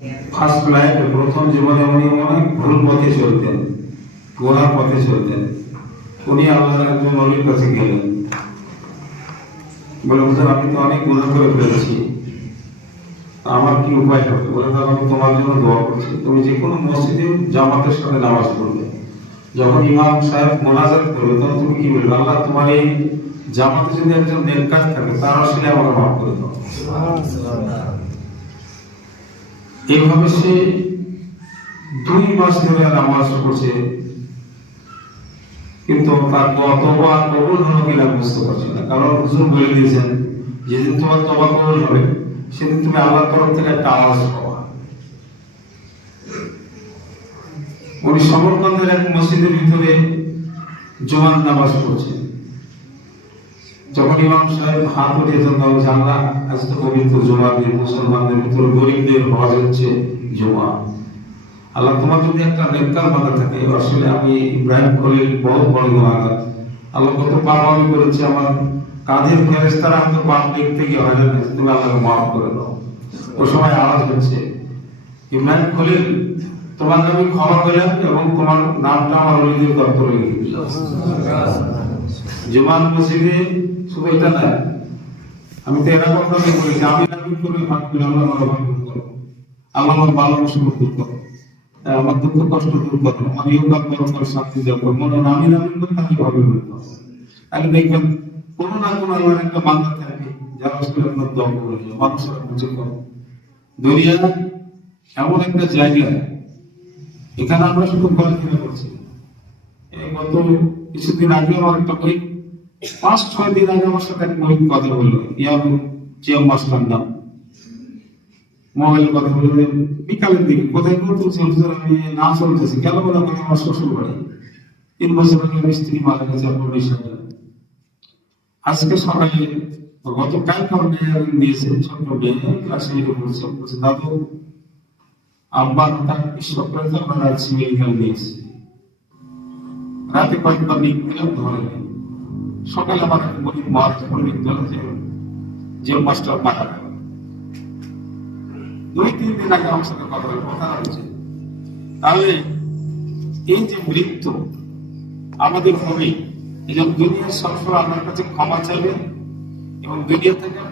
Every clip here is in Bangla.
ফার্স্ট লাইফে প্রথম জীবনে উনি অনেক ভুল পথে চলতেন, গোড়ার পথে চলতেন। উনি আল্লাহর একজন নবীর কাছে গেলেন, বলে হুজুর আমি তো অনেক গুনাহ করে ফেলেছি, আমার কি উপায় হবে? বলে দাও আমি তোমার জন্য দোয়া করছি, তুমি যে কোনো মসজিদে জামাতের সাথে নামাজ পড়বে, যখন ইমাম সাহেব মোনাজাত করবে তখন তুমি কি বলবে? আল্লাহ তোমার এই জামাতে যদি একজন নেককার থাকে তার আসলে আমাকে মাফ করে দাও। এইভাবে সে 2 মাস ধরে নামাজ পড়ছে, কিন্তু তার তওবা কবুল হলো কিনা বুঝতে পারছে না। কারণ হুজুর বলে দিয়েছেন যেদিন তোমার তওবা কবুল হবে সেদিন তুমি আল্লাহর তরফ থেকে একটা আওয়াজ পাবা। উনি সমরকন্দের এক মসজিদের ভিতরে জুমার নামাজ পড়ছেন, যখন ইমাম সাহেব হাত উঠিয়েছেন তখন জানলা আজ তো পবিত্র জুমার দিন, মুসলমানদের ভিতরে গরিবদের হজ হচ্ছে জুমা, আল্লাহ তোমার যদি একটা নেককার বান্দা থাকে, আসলে আমি ইব্রাহিম খলিল বহুত বড় গুনাহগার, আল্লাহ কত পাপ আমি করেছি, আমার কাঁধের ফেরেশতারা হয়তো পাপ দেখতে গিয়ে হয়রান হয়েছে, তুমি আল্লাহকে মাফ করে দাও। ও সময় আওয়াজ হচ্ছে ইব্রাহিম খলিল তোমার আমি ক্ষমা করলাম এবং তোমার নামটা আমার ওলিদের দপ্তরে লিখে দিলাম। জুমার মসজিদে শুধু এটা না, আমি তো এরকম ভাবে বলি যে আমি নাম করে ভাগ করে আল্লাহ আমার ভাগ করো, আল্লাহ আমার ভালোবাসা দূর করো, আমার দুঃখ কষ্ট দূর করো, আমার ইহকাল পরকাল শান্তি দাও, মনে নামি নামি করে তাহলে ভাবে বলতে হবে। তাহলে দেখবেন কোনো না কোনো আমার একটা বান্দা থাকে যারা আসলে আপনার দম করে মানুষের বুঝে করো। দুনিয়া এমন একটা জায়গা, এখানে আমরা শুধু ঘোরাফেরা করছি। এই গত কিছুদিন আগে আমার একটা বই, 5-6 দিন আগে আমার সাথে এক মহিলা কথা বললো, ইয়াবু জিয়াম মাস্টার নাম, মোবাইলে কথা বলে বিকালের দিকে কোথায় বলতেছি হুজুর আমি না চলতেছি, কেন বলে আমার শ্বশুর বাড়ি, 3 বছর আগে স্ত্রী মারা গেছে আপনার সাথে। আজকে সকালে গতকাল কারণে দিয়েছে ছোট্ট মেয়ে ক্লাস 8 পড়ছে, বলছে দাদু আব্বা তার ঈশ্বর করে তো আমরা আজকে মেডিকেল নিয়েছি, রাতে কয়েকবার নিয়ে গেলাম ধরে নেই, সকালে আমার বলি মাছ বলি যে মাস্টার মারা গেল। 2-3 দিন আগে আমার সাথে কথা হচ্ছে। তাহলে এই যে মৃত্যু আমাদের হবে, এই জন্য দুনিয়ার সবসময় আপনার কাছে ক্ষমা চাইবে এবং দুনিয়া থেকে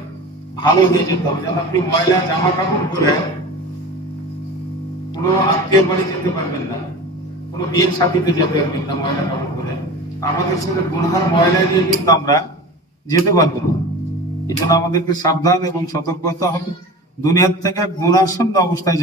ভালো দিয়ে যেতে হবে। যেন আপনি ময়লা জামা কাপড় পরে কোনো আত্মীয়ের বাড়ি যেতে পারবেন না, কোনো বিয়ের সাথীতে যেতে পারবেন না ময়লা কাপড় পরে। আমাদের সাথে গুনহার ময়লা নিয়ে কিন্তু আমরা যেতে পারবো না। এই জন্য আমাদেরকে সাবধান এবং সতর্ক হতে হবে, দুনিয়ার থেকে গুনাশূন্য অবস্থায়